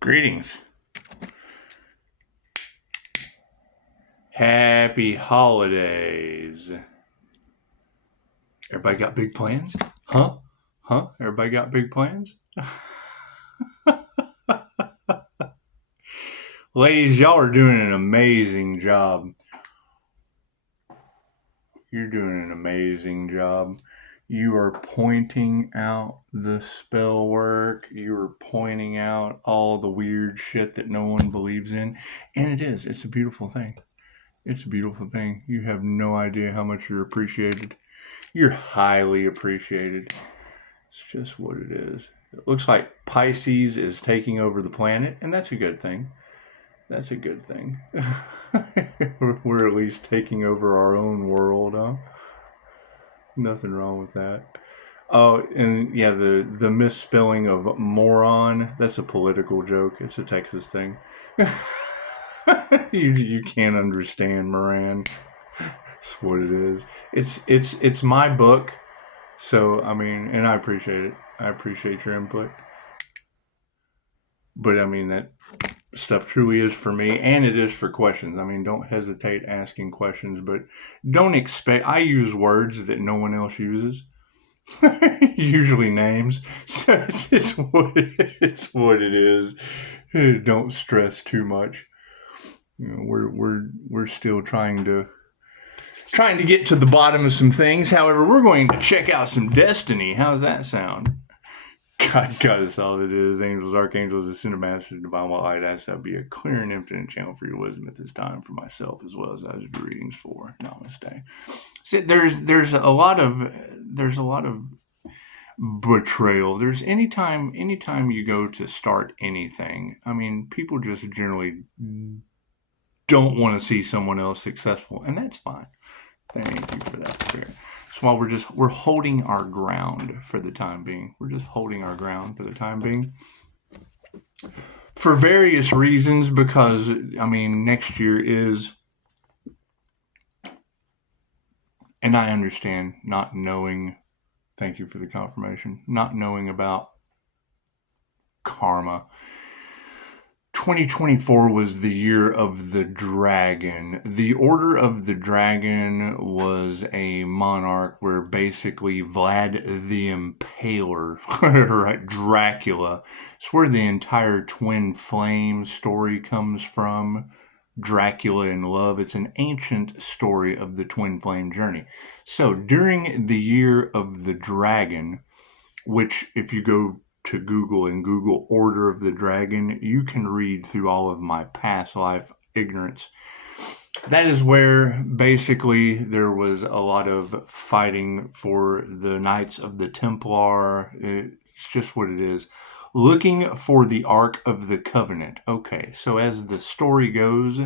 Greetings. Happy holidays. Everybody got big plans? Huh? Everybody got big plans? Ladies, y'all are doing an amazing job. You're doing an amazing job. You are pointing out the spell work. You are pointing out all the weird shit that no one believes in. And it's a beautiful thing. It's a beautiful thing. You have no idea how much you're appreciated. You're highly appreciated. It's just what it is. It looks like Pisces is taking over the planet, and that's a good thing. That's a good thing. We're at least taking over our own world, huh? Nothing wrong with that. Oh, and yeah, the misspelling of moron, that's a political joke. It's a Texas thing. you can't understand Moran. That's what it is. It's my book. So, I mean, and I appreciate it. I appreciate your input. But, I mean, that stuff truly is for me, and it is for questions. I mean, don't hesitate asking questions, but don't expect... I use words that no one else uses. Usually names. So it's what it is. Don't stress too much. You know, we're still trying to get to the bottom of some things. However, we're going to check out some destiny. How's that sound? God is all that is. Angels, archangels, ascended masters, divine light. I shall be a clear and infinite channel for your wisdom at this time for myself as well as I do readings for. Namaste. See, there's a lot of betrayal. There's anytime you go to start anything. I mean, people just generally don't want to see someone else successful, and that's fine. Thank you for that, Spirit. So while we're holding our ground for the time being. We're just holding our ground for the time being. For various reasons, because, I mean, next year is... And I understand not knowing... Thank you for the confirmation. Not knowing about karma. 2024 was the year of the dragon. The Order of the Dragon was a monarch where basically Vlad the Impaler, right, Dracula, it's where the entire twin flame story comes from. Dracula in love. It's an ancient story of the twin flame journey. So during the year of the dragon, which if you go to Google and Google Order of the Dragon, you can read through all of my past life ignorance. That is where basically there was a lot of fighting for the Knights of the Templar. It's just what it is. Looking for the Ark of the Covenant. Okay, so as the story goes,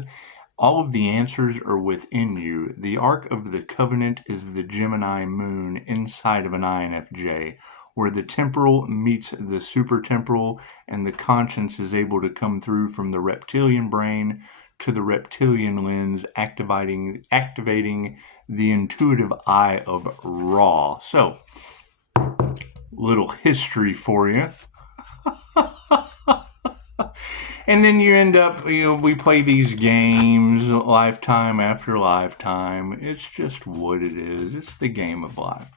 all of the answers are within you. The Ark of the Covenant is the Gemini moon inside of an INFJ, where the temporal meets the supertemporal, and the conscience is able to come through from the reptilian brain to the reptilian lens, activating the intuitive eye of Ra. So, little history for you. And then you end up, we play these games lifetime after lifetime. It's just what it is. It's the game of life.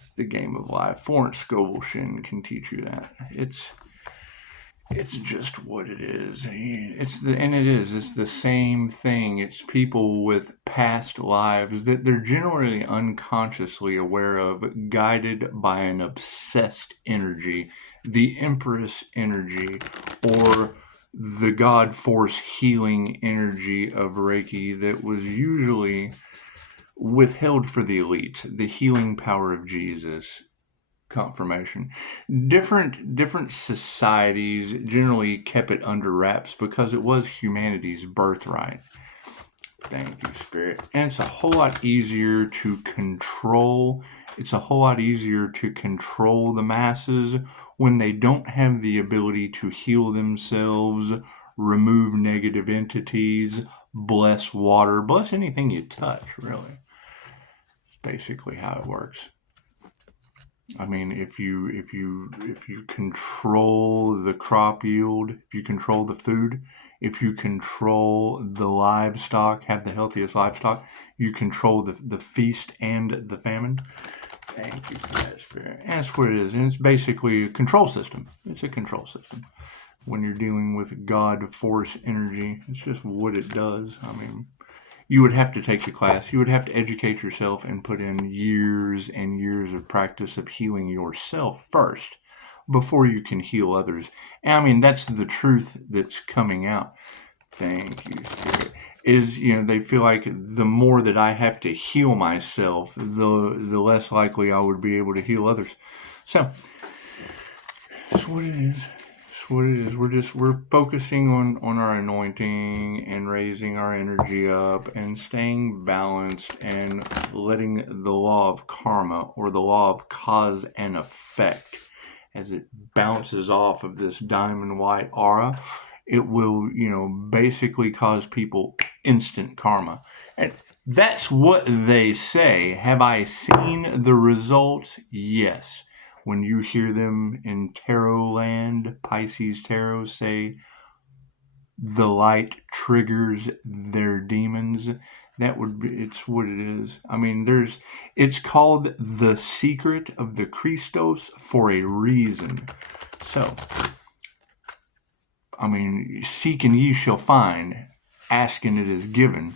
It's the game of life. Florence Scovel can teach you that. It's just what it is. It's the same thing. It's people with past lives that they're generally unconsciously aware of, guided by an obsessed energy, the Empress energy, or the God Force healing energy of Reiki that was usually withheld for the elite, the healing power of Jesus. Confirmation. Different societies generally kept it under wraps because it was humanity's birthright. Thank you, Spirit. And it's a whole lot easier to control. It's a whole lot easier to control the masses when they don't have the ability to heal themselves, remove negative entities, bless water, bless anything you touch, really. It's basically how it works. I mean, if you control the crop yield, if you control the food, if you control the livestock, have the healthiest livestock, you control the feast and the famine. Thank you for that, Spirit. And that's what it is. And it's basically a control system. It's a control system. When you're dealing with God force energy, it's just what it does. I mean, you would have to take the class. You would have to educate yourself and put in years and years of practice of healing yourself first before you can heal others. And I mean, that's the truth that's coming out. Thank you, Spirit. Is, they feel like the more that I have to heal myself, the less likely I would be able to heal others. So that's what it is. That's what it is. We're focusing on our anointing and raising our energy up and staying balanced and letting the law of karma, or the law of cause and effect, as it bounces off of this diamond white aura, it will, basically cause people instant karma. And that's what they say. Have I seen the results? Yes. When you hear them in tarot land, Pisces tarot, say the light triggers their demons, it's what it is. I mean, it's called the secret of the Christos for a reason. So, I mean, seek and ye shall find, ask and it is given.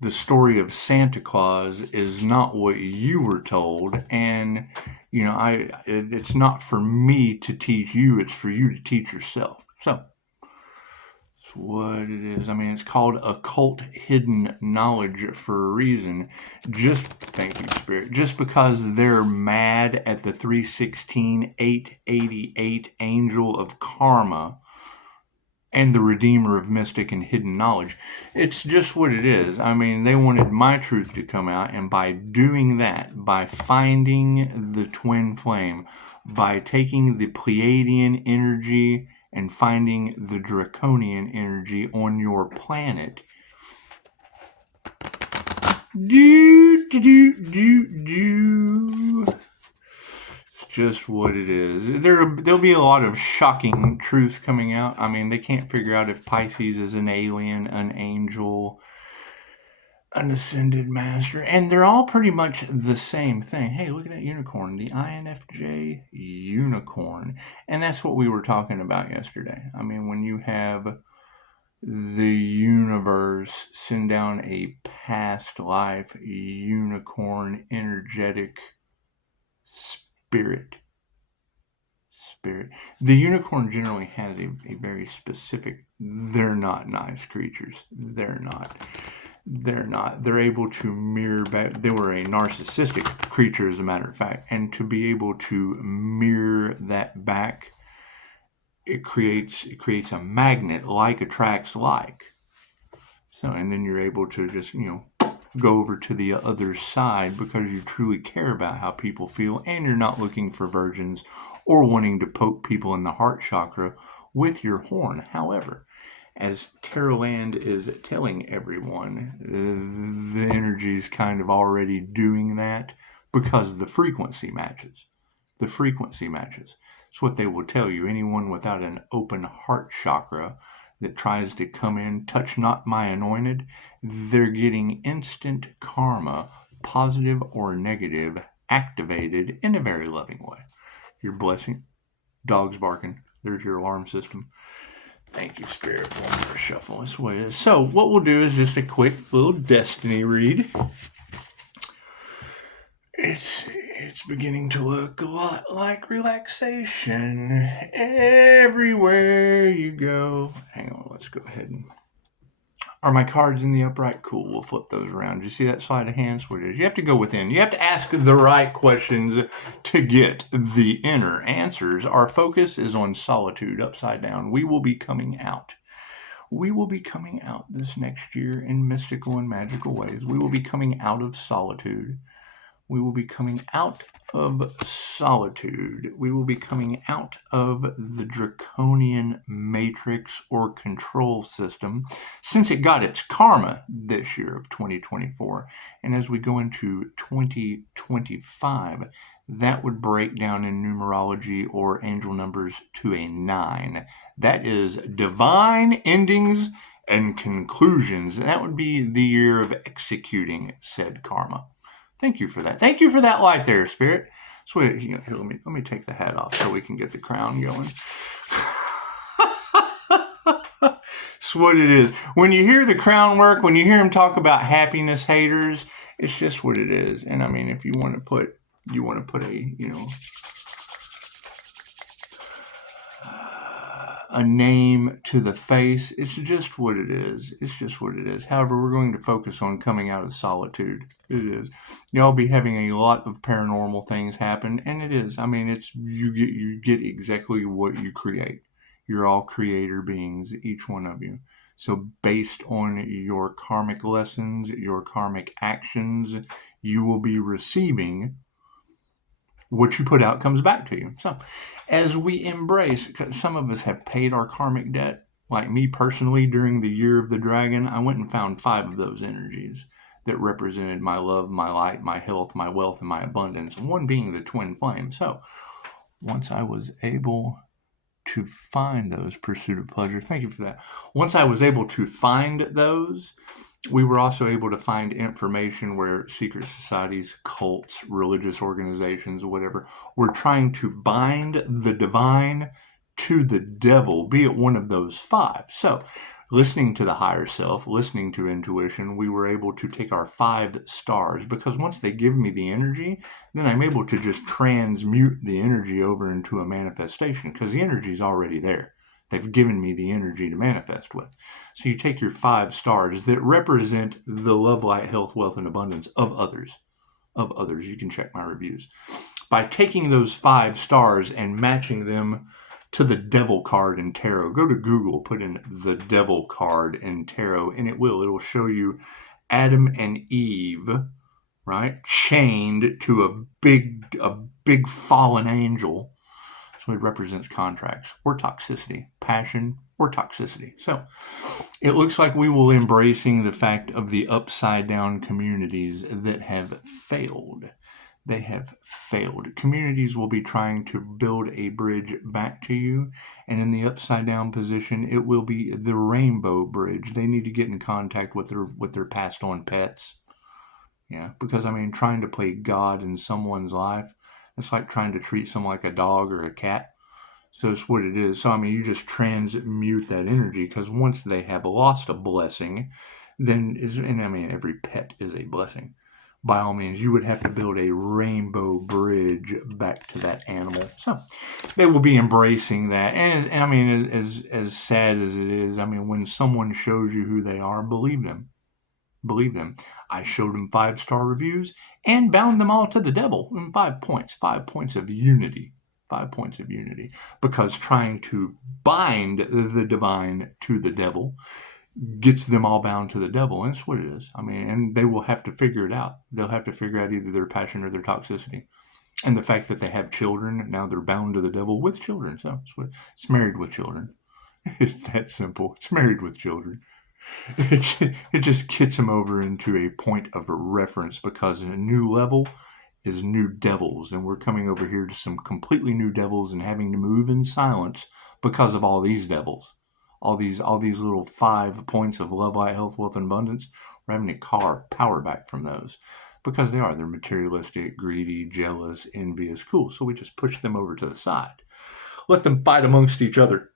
The story of Santa Claus is not what you were told, and it's not for me to teach you, it's for you to teach yourself. So it's what it is. I mean, it's called occult hidden knowledge for a reason. Thank you, Spirit. Just because they're mad at the 316 888 angel of karma and the redeemer of mystic and hidden knowledge. It's just what it is. I mean, they wanted my truth to come out, and by doing that, by finding the twin flame, by taking the Pleiadian energy and finding the Draconian energy on your planet, just what it is. There'll be a lot of shocking truths coming out. I mean, they can't figure out if Pisces is an alien, an angel, an ascended master, and they're all pretty much the same thing. Hey, look at that unicorn, the INFJ unicorn. And that's what we were talking about yesterday. I mean, when you have the universe send down a past life unicorn energetic spirit. The unicorn generally has a very specific, they're not nice creatures. They're not. They're able to mirror back. They were a narcissistic creature, as a matter of fact, and to be able to mirror that back, it creates a magnet, like attracts like. So, and then you're able to just, go over to the other side because you truly care about how people feel, and you're not looking for virgins or wanting to poke people in the heart chakra with your horn. However, as Tarotland is telling everyone, the energy is kind of already doing that because the frequency matches. The frequency matches. It's what they will tell you. Anyone without an open heart chakra that tries to come in, touch not my anointed, they're getting instant karma, positive or negative, activated in a very loving way. Your blessing. Dogs barking. There's your alarm system. Thank you, Spirit. One more shuffle. That's what it is. So what we'll do is just a quick little destiny read. It's beginning to look a lot like relaxation everywhere you go. Hang on, let's go ahead and... Are my cards in the upright? Cool, we'll flip those around. Do you see that sleight of hand? What it is? You have to go within. You have to ask the right questions to get the inner answers. Our focus is on solitude, upside down. We will be coming out. We will be coming out this next year in mystical and magical ways. We will be coming out of solitude. We will be coming out of solitude. We will be coming out of the draconian matrix or control system since it got its karma this year of 2024. And as we go into 2025, that would break down in numerology or angel numbers to a 9. That is divine endings and conclusions. That would be the year of executing said karma. Thank you for that. Thank you for that light there, Spirit. So here, let me take the hat off so we can get the crown going. That's what it is. When you hear the crown work, when you hear him talk about happiness haters, it's just what it is. And I mean, if you want to put a name to the face, it's just what it is. It's just what it is. However, we're going to focus on coming out of solitude. It is. Y'all be having a lot of paranormal things happen, and it is. I mean, it's you get exactly what you create. You're all creator beings, each one of you. So based on your karmic lessons, your karmic actions, you will be receiving what you put out comes back to you. So as we embrace, because some of us have paid our karmic debt, like me personally, during the year of the dragon, I went and found 5 of those energies that represented my love, my light, my health, my wealth, and my abundance, one being the twin flame. So once I was able to find those, pursuit of pleasure, thank you for that. Once I was able to find those, we were also able to find information where secret societies, cults, religious organizations, whatever, were trying to bind the divine to the devil, be it one of those 5. So, listening to the higher self, listening to intuition, we were able to take our 5 stars, because once they give me the energy, then I'm able to just transmute the energy over into a manifestation, because the energy is already there. They've given me the energy to manifest with. So you take your 5 stars that represent the love, light, health, wealth, and abundance of others. Of others. You can check my reviews. By taking those 5 stars and matching them to the devil card in tarot, go to Google, put in the devil card in tarot, and it will show you Adam and Eve, right, chained to a big fallen angel. So it represents contracts or toxicity, passion or toxicity. So it looks like we will embracing the fact of the upside down communities that have failed. They have failed. Communities will be trying to build a bridge back to you, and in the upside down position, it will be the rainbow bridge. They need to get in contact with their passed on pets. Yeah, because I mean, trying to play God in someone's life, it's like trying to treat someone like a dog or a cat. So it's what it is. So I mean, you just transmute that energy, because once they have lost a blessing, then and I mean, every pet is a blessing. By all means, you would have to build a rainbow bridge back to that animal. So they will be embracing that. And I mean, as sad as it is, I mean, when someone shows you who they are, believe them. Believe them. I showed them 5-star reviews and bound them all to the devil in 5 points. 5 points of unity. 5 points of unity. Because trying to bind the divine to the devil gets them all bound to the devil, and that's what it is. I mean, and they will have to figure it out. They'll have to figure out either their passion or their toxicity. And the fact that they have children, now they're bound to the devil with children. So it's married with children. It's that simple. It's married with children. It just gets them over into a point of reference, because a new level is new devils, and we're coming over here to some completely new devils and having to move in silence because of all these devils. All these little 5 points of love, light, health, wealth, and abundance, we're having to power back from those, because they're materialistic, greedy, jealous, envious. Cool. So we just push them over to the side. Let them fight amongst each other.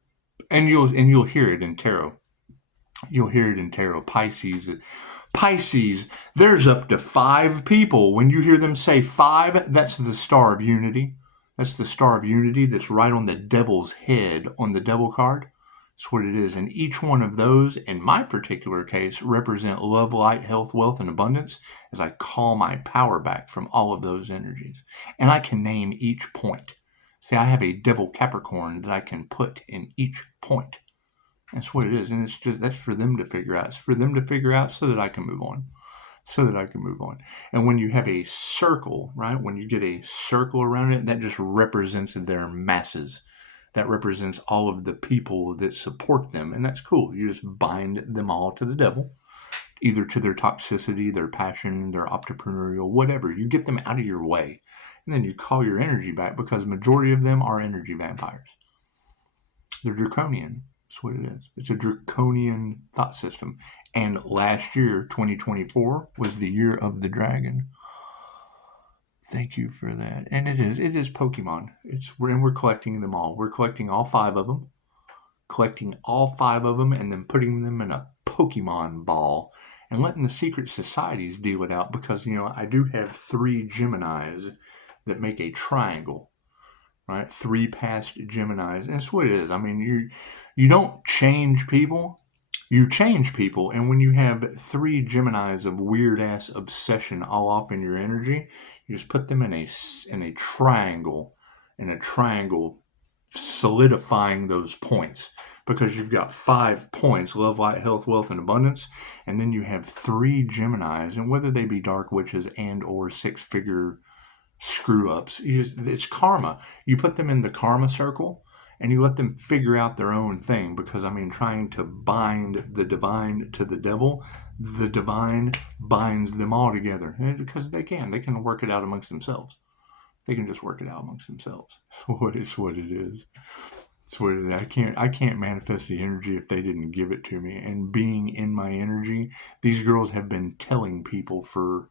And you'll hear it in tarot. You'll hear it in tarot. Pisces, there's up to 5 people. When you hear them say 5, that's the star of unity. That's the star of unity that's right on the devil's head on the devil card. That's what it is. And each one of those, in my particular case, represent love, light, health, wealth, and abundance, as I call my power back from all of those energies. And I can name each point. See, I have a devil Capricorn that I can put in each point. That's what it is. And it's just, that's for them to figure out. It's for them to figure out so that I can move on. so that I can move on. And when you have a circle, right, when you get a circle around it, that just represents their masses. That represents all of the people that support them. And that's cool. You just bind them all to the devil, either to their toxicity, their passion, their entrepreneurial, whatever. You get them out of your way. And then you call your energy back, because majority of them are energy vampires. They're draconian. That's what it is. It's a draconian thought system. And last year, 2024, was the year of the dragon. Thank you for that. And it is Pokemon. We're collecting them all. We're collecting all 5 of them, and then putting them in a Pokemon ball and letting the secret societies deal it out, because I do have 3 Geminis that make a triangle. Right, 3 past Geminis. And that's what it is. I mean, you don't change people. You change people, and when you have 3 Geminis of weird ass obsession all off in your energy, you just put them in a triangle, solidifying those points, because you've got 5 points: love, light, health, wealth, and abundance, and then you have 3 Geminis, and whether they be dark witches and or 6-figure screw ups, it's karma. You put them in the karma circle and you let them figure out their own thing, because trying to bind the divine to the devil, the divine binds them all together, because they can work it out amongst themselves. They can just work it out amongst themselves. It's what it is. It's what it is. I can't manifest the energy if they didn't give it to me. And being in my energy, these girls have been telling people for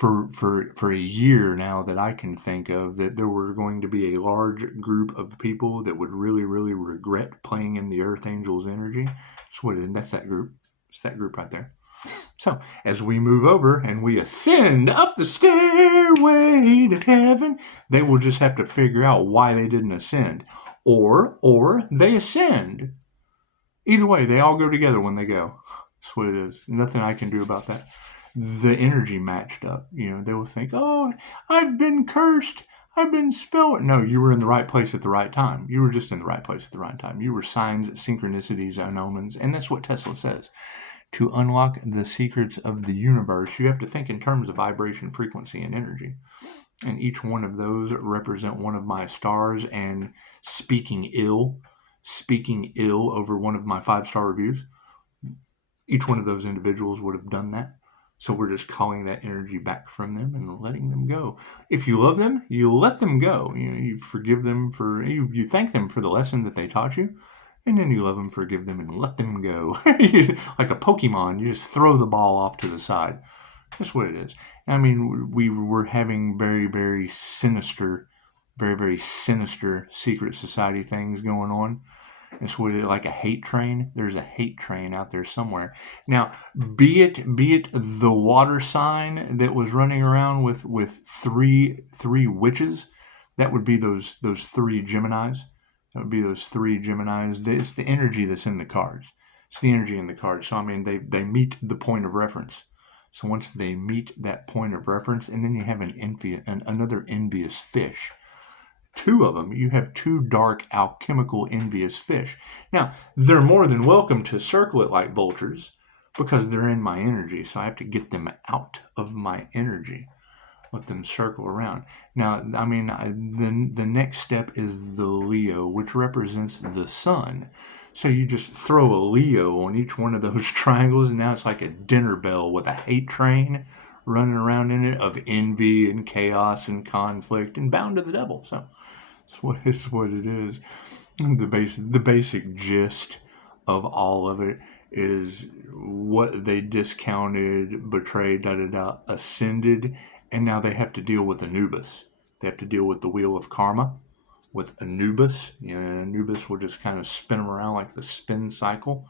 a year now that I can think of, that there were going to be a large group of people that would really, really regret playing in the Earth Angels energy. That's that group. It's that group right there. So as we move over and we ascend up the stairway to heaven, they will just have to figure out why they didn't ascend, or they ascend. Either way, they all go together when they go. That's what it is. Nothing I can do about that. The energy matched up. They will think, oh, I've been cursed, I've been spelled. No, you were in the right place at the right time. You were just in the right place at the right time. You were signs, synchronicities, and omens. And that's what Tesla says. To unlock the secrets of the universe, you have to think in terms of vibration, frequency, and energy. And each one of those represent one of my stars. And speaking ill over one of my 5-star reviews, each one of those individuals would have done that. So we're just calling that energy back from them and letting them go. If you love them, you let them go. You forgive them you thank them for the lesson that they taught you, and then you love them, forgive them, and let them go. Like a Pokemon, you just throw the ball off to the side. That's what it is. We were having very, very sinister secret society things going on. It's like a hate train. There's a hate train out there somewhere. Now, be it the water sign that was running around with three witches, that would be those 3 Geminis. That would be those 3 Geminis. It's the energy that's in the cards. It's the energy in the cards. So they meet the point of reference. So once they meet that point of reference, and then you have another envious fish. 2 of them, you have 2 dark, alchemical, envious fish. Now, they're more than welcome to circle it like vultures, because they're in my energy, so I have to get them out of my energy. Let them circle around. Now, the next step is the Leo, which represents the sun. So you just throw a Leo on each one of those triangles, and now it's like a dinner bell with a hate train running around in it of envy and chaos and conflict and bound to the devil. So it's what it is. The basic gist of all of it is what they discounted, betrayed, ascended, and now they have to deal with Anubis. They have to deal with the wheel of karma with Anubis. Anubis will just kind of spin them around like the spin cycle.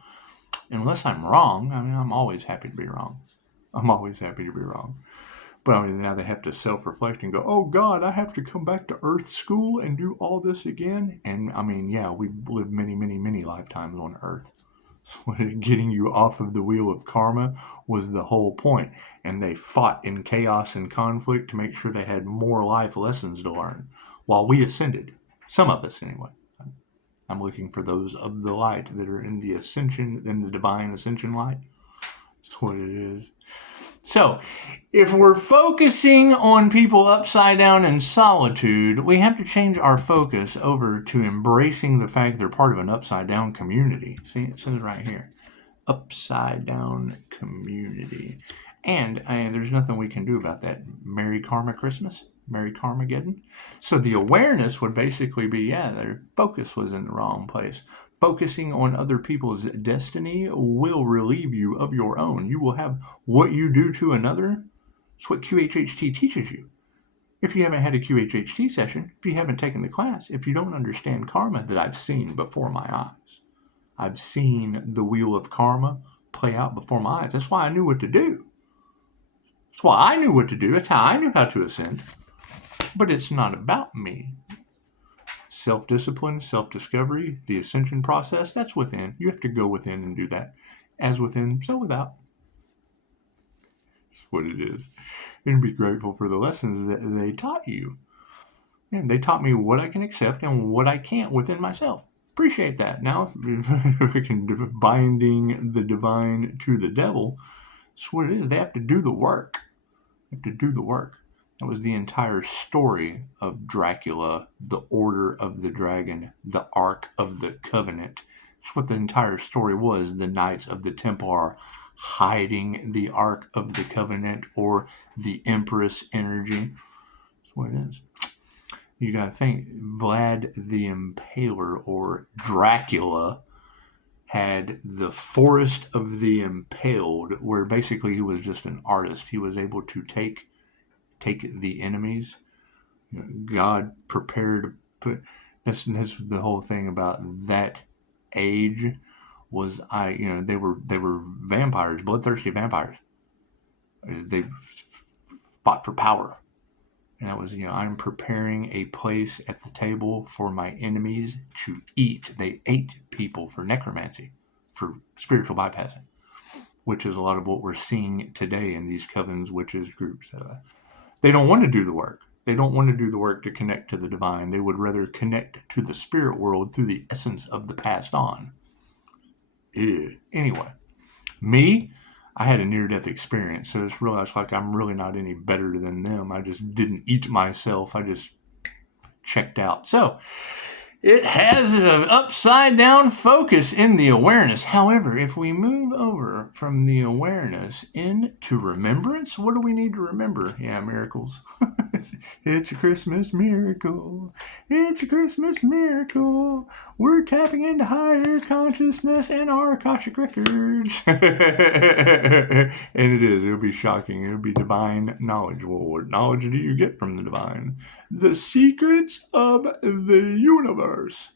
Unless I'm wrong, I'm always happy to be wrong. But now they have to self-reflect and go, oh God, I have to come back to Earth school and do all this again. And we've lived many, many, many lifetimes on Earth. So getting you off of the wheel of karma was the whole point. And they fought in chaos and conflict to make sure they had more life lessons to learn while we ascended. Some of us, anyway. I'm looking for those of the light that are in the ascension, in the divine ascension light. That's what it is. So, if we're focusing on people upside down in solitude, we have to change our focus over to embracing the fact they're part of an upside down community. See, it says right here, upside down community. And there's nothing we can do about that. Merry Karma Christmas, Merry Karmageddon. So the awareness would basically be, their focus was in the wrong place. Focusing on other people's destiny will relieve you of your own. You will have what you do to another. It's what QHHT teaches you. If you haven't had a QHHT session, if you haven't taken the class, if you don't understand karma that I've seen before my eyes, I've seen the wheel of karma play out before my eyes. That's why I knew what to do. That's why I knew what to do. That's how I knew how to ascend. But it's not about me. Self-discipline, self-discovery, the ascension process, that's within. You have to go within and do that. As within, so without. That's what it is. And be grateful for the lessons that they taught you. And they taught me what I can accept and what I can't within myself. Appreciate that. Now, we can binding the divine to the devil. That's what it is. They have to do the work. They have to do the work. That was the entire story of Dracula, the Order of the Dragon, the Ark of the Covenant. That's what the entire story was. The Knights of the Templar hiding the Ark of the Covenant or the Empress energy. That's what it is. You got to think, Vlad the Impaler or Dracula had the Forest of the Impaled, where basically he was just an artist. He was able to take the enemies. God prepared to put this the whole thing about that age was they were vampires, bloodthirsty vampires. They fought for power. And that was, I'm preparing a place at the table for my enemies to eat. They ate people for necromancy, for spiritual bypassing, which is a lot of what we're seeing today in these covens, witches, groups. They don't want to do the work. They don't want to do the work to connect to the divine. They would rather connect to the spirit world through the essence of the passed on. Anyway, me, I had a near-death experience, so it's realized like I'm really not any better than them. I just didn't eat myself. I just checked out. So it has an upside-down focus in the awareness. However, if we move over from the awareness into remembrance, what do we need to remember? Yeah, miracles. It's a Christmas miracle. It's a Christmas miracle. We're tapping into higher consciousness and our Akashic Records. And it is. It'll be shocking. It'll be divine knowledge. Well, what knowledge do you get from the divine? The secrets of the universe.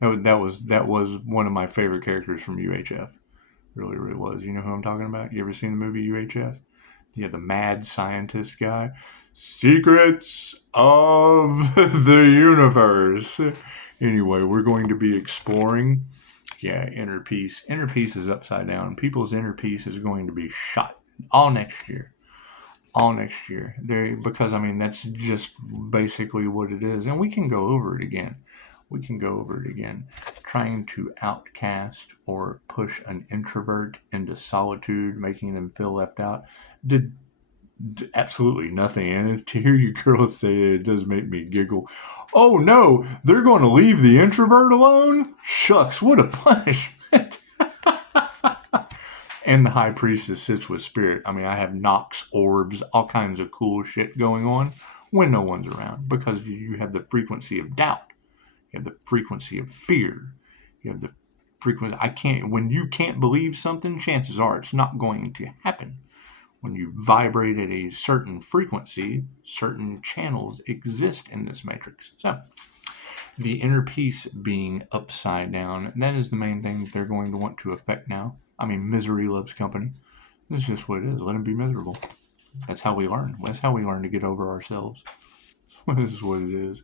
That was one of my favorite characters from UHF. Really, really was. You know who I'm talking about? You ever seen the movie UHF? Yeah, the mad scientist guy. Secrets of the universe. Anyway, we're going to be exploring, inner peace. Inner peace is upside down. People's inner peace is going to be shot all next year. Because that's just basically what it is. And we can go over it again. Trying to outcast or push an introvert into solitude, making them feel left out, did absolutely nothing. And to hear you girls say it does make me giggle. Oh no, they're going to leave the introvert alone? Shucks, what a punishment. And the high priestess sits with spirit. I have Nox orbs, all kinds of cool shit going on when no one's around, because you have the frequency of doubt. You have the frequency of fear. You have the frequency. When you can't believe something, chances are it's not going to happen. When you vibrate at a certain frequency, certain channels exist in this matrix. So, the inner peace being upside down, that is the main thing that they're going to want to affect now. Misery loves company. This is just what it is. Let them be miserable. That's how we learn. That's how we learn to get over ourselves. This is what it is.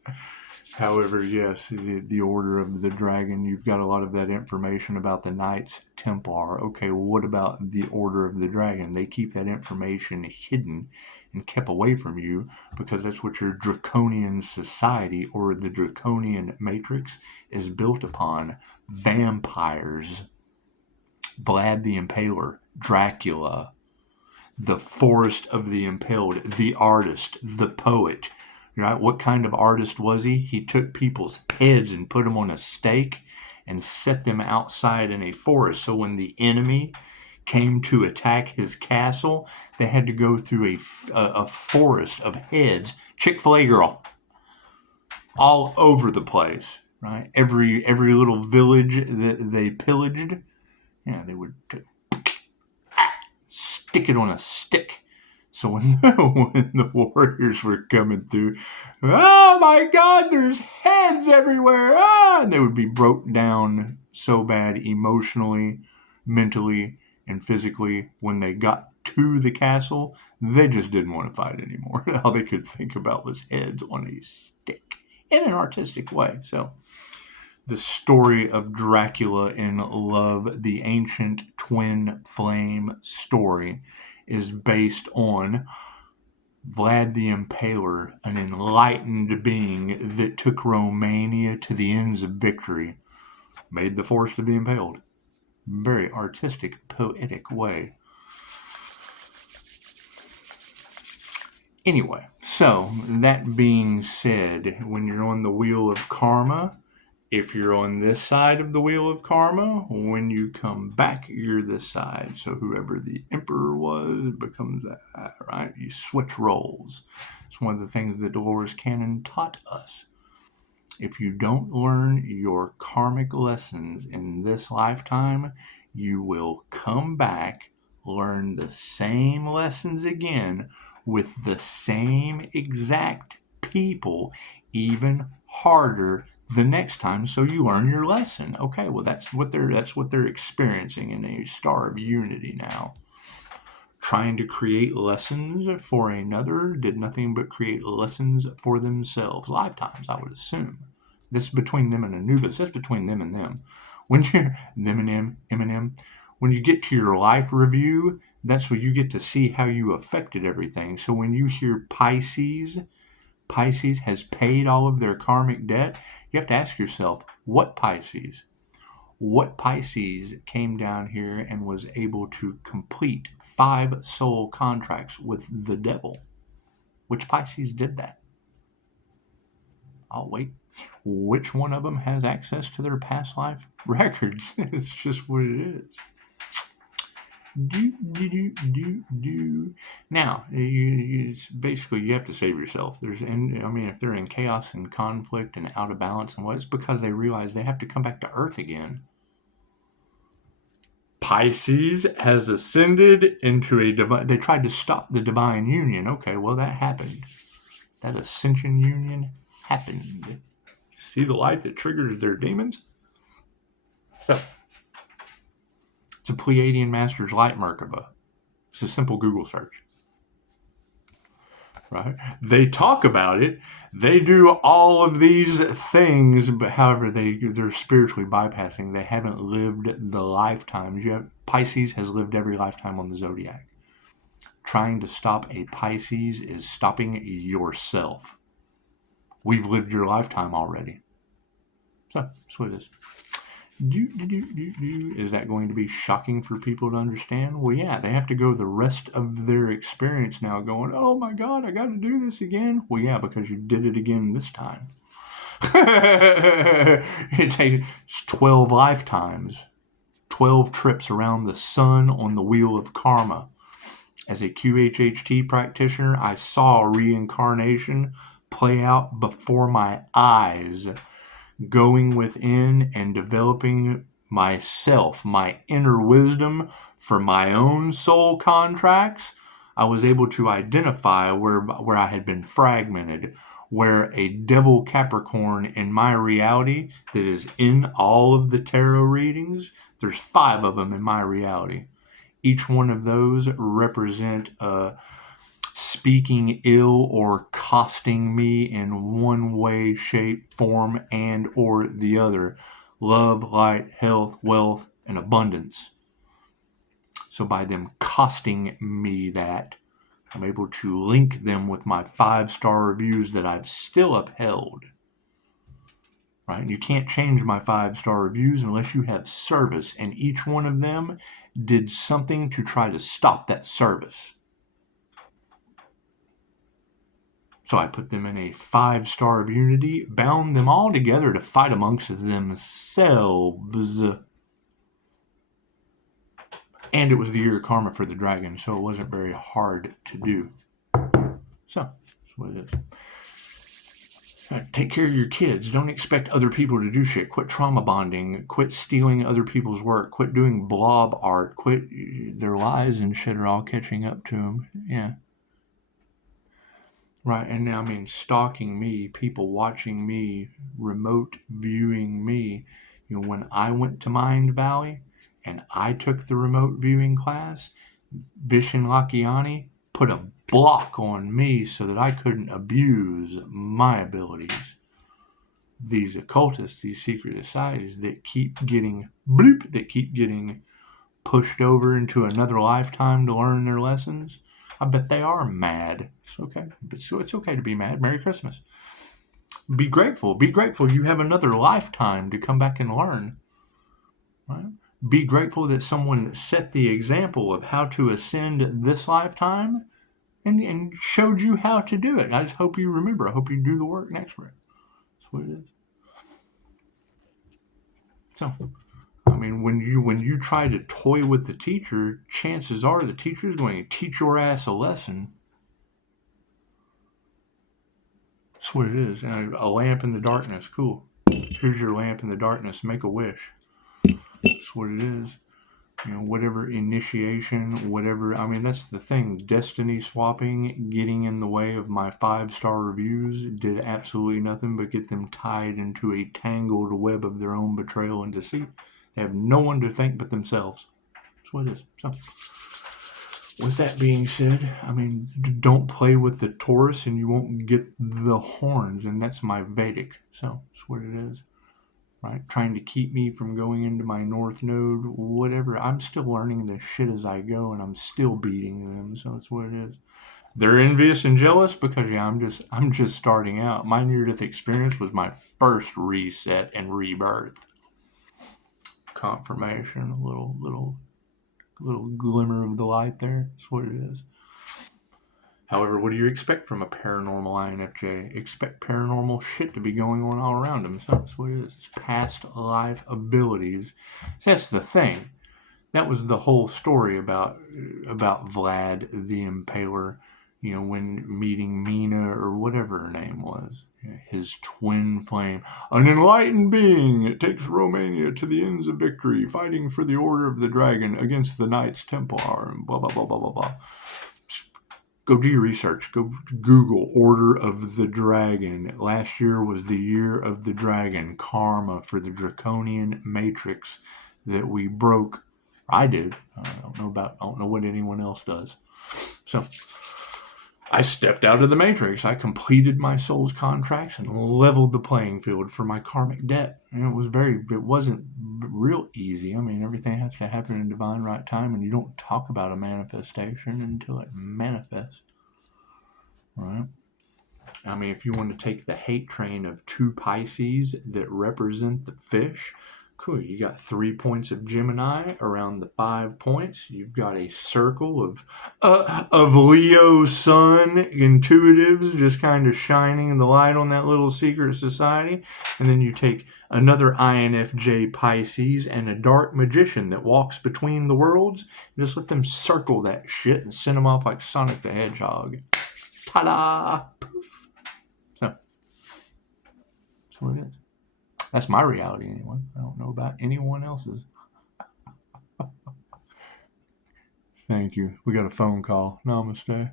However, yes, the Order of the Dragon, you've got a lot of that information about the Knights Templar. Okay, well, what about the Order of the Dragon? They keep that information hidden and kept away from you because that's what your draconian society or the draconian matrix is built upon. Vampires. Vlad the Impaler, Dracula, the Forest of the Impaled, the artist, the poet. Right? What kind of artist was he? He took people's heads and put them on a stake and set them outside in a forest. So when the enemy came to attack his castle, they had to go through a forest of heads. Chick-fil-A girl, all over the place. Right? Every little village that they pillaged, they would stick it on a stick. So when the warriors were coming through, oh my God, there's heads everywhere! And they would be broke down so bad emotionally, mentally, and physically. When they got to the castle, they just didn't want to fight anymore. All they could think about was heads on a stick in an artistic way. So the story of Dracula in love, the ancient twin flame story, is based on Vlad the Impaler, an enlightened being that took Romania to the ends of victory, made the Forest to be Impaled. Very artistic, poetic way. Anyway, so that being said, when you're on the wheel of karma, if you're on this side of the wheel of karma, when you come back, you're this side. So whoever the emperor was becomes that, right? You switch roles. It's one of the things that Dolores Cannon taught us. If you don't learn your karmic lessons in this lifetime, you will come back, learn the same lessons again with the same exact people, even harder the next time, so you learn your lesson. Okay, well that's what they're experiencing in a star of unity now. Trying to create lessons for another did nothing but create lessons for themselves. Lifetimes, I would assume. This is between them and Anubis. That's between them and them. When you're Eminem, when you get to your life review, that's where you get to see how you affected everything. So when you hear Pisces has paid all of their karmic debt, you have to ask yourself, what Pisces? What Pisces came down here and was able to complete 5 soul contracts with the devil? Which Pisces did that? I'll wait. Which one of them has access to their past life records? It's just what it is. Now, basically you have to save yourself. If they're in chaos and conflict and out of balance and what, it's because they realize they have to come back to Earth again. Pisces has ascended into a divine. They tried to stop the divine union. Okay, well that happened. That ascension union happened. See the light that triggers their demons? So, it's a Pleiadian Master's Light Merkaba. It's a simple Google search. Right? They talk about it. They do all of these things, but however, they're spiritually bypassing. They haven't lived the lifetimes. Pisces has lived every lifetime on the zodiac. Trying to stop a Pisces is stopping yourself. We've lived your lifetime already. So, that's what it is. Is that going to be shocking for people to understand? Well, yeah, they have to go the rest of their experience now going, oh my God, I got to do this again. Well, yeah, because you did it again this time. It takes 12 lifetimes, 12 trips around the sun on the wheel of karma. As a QHHT practitioner, I saw reincarnation play out before my eyes, going within and developing myself, my inner wisdom for my own soul contracts. I was able to identify where I had been fragmented, where a devil Capricorn in my reality that is in all of the tarot readings, there's 5 of them in my reality. Each one of those represent speaking ill or costing me in one way, shape, form, and or the other. Love, light, health, wealth, and abundance. So by them costing me that, I'm able to link them with my 5-star reviews that I've still upheld. right? And you can't change my 5-star reviews unless you have service. And each one of them did something to try to stop that service. So I put them in a 5-star of unity, bound them all together to fight amongst themselves. And it was the year of karma for the dragon, so it wasn't very hard to do. So, that's what it is. Take care of your kids. Don't expect other people to do shit. Quit trauma bonding. Quit stealing other people's work. Quit doing blob art. Quit. Their lies and shit are all catching up to them. Yeah. Right. And I mean, stalking me, people watching me, remote viewing me. You know, when I went to Mind Valley and I took the remote viewing class, Vishen Lakiani put a block on me so that I couldn't abuse my abilities. These occultists, these secret societies that keep getting bloop, that keep getting pushed over into another lifetime to learn their lessons, I bet they are mad. It's okay. It's okay to be mad. Merry Christmas. Be grateful. Be grateful you have another lifetime to come back and learn. Right? Be grateful that someone set the example of how to ascend this lifetime and showed you how to do it. I just hope you remember. I hope you do the work next year. That's what it is. So, I mean, when you try to toy with the teacher, chances are the teacher is going to teach your ass a lesson. That's what it is. And a lamp in the darkness. Cool. Here's your lamp in the darkness. Make a wish. That's what it is. You know, whatever initiation, whatever. I mean, that's the thing. Destiny swapping, getting in the way of my 5-star reviews, did absolutely nothing but get them tied into a tangled web of their own betrayal and deceit. They have no one to thank but themselves. That's what it is. So, with that being said, I mean, don't play with the Taurus and you won't get the horns, and that's my Vedic. So, that's what it is. Right? Trying to keep me from going into my North Node, whatever. I'm still learning this shit as I go, and I'm still beating them. So that's what it is. They're envious and jealous because yeah, I'm just starting out. My near-death experience was my first reset and rebirth. Confirmation, a little glimmer of the light there. That's what it is. However, what do you expect from a paranormal INFJ? Expect paranormal shit to be going on all around them. So that's what it is. It's past life abilities. So that's the thing. That was the whole story about Vlad the Impaler. You know, when meeting Mina or whatever her name was, his twin flame, an enlightened being. It takes Romania to the ends of victory, fighting for the Order of the Dragon against the Knights Templar, and blah blah blah blah blah blah. Go do your research. Go Google Order of the Dragon. Last year was the year of the dragon. Karma for the draconian matrix that we broke. I did. I don't know what anyone else does. So I stepped out of the matrix. I completed my soul's contracts and leveled the playing field for my karmic debt. And it wasn't real easy. I mean, everything has to happen in divine right time, and you don't talk about a manifestation until it manifests. Right? I mean, if you want to take the hate train of 2 Pisces that represent the fish, cool. You got 3 points of Gemini around the 5 points. You've got a circle of Leo Sun intuitives just kind of shining the light on that little secret society. And then you take another INFJ Pisces and a dark magician that walks between the worlds. And just let them circle that shit and send them off like Sonic the Hedgehog. Ta-da! Poof. So, that's what it is. That's my reality anyway. I don't know about anyone else's. Thank you. We got a phone call. Namaste.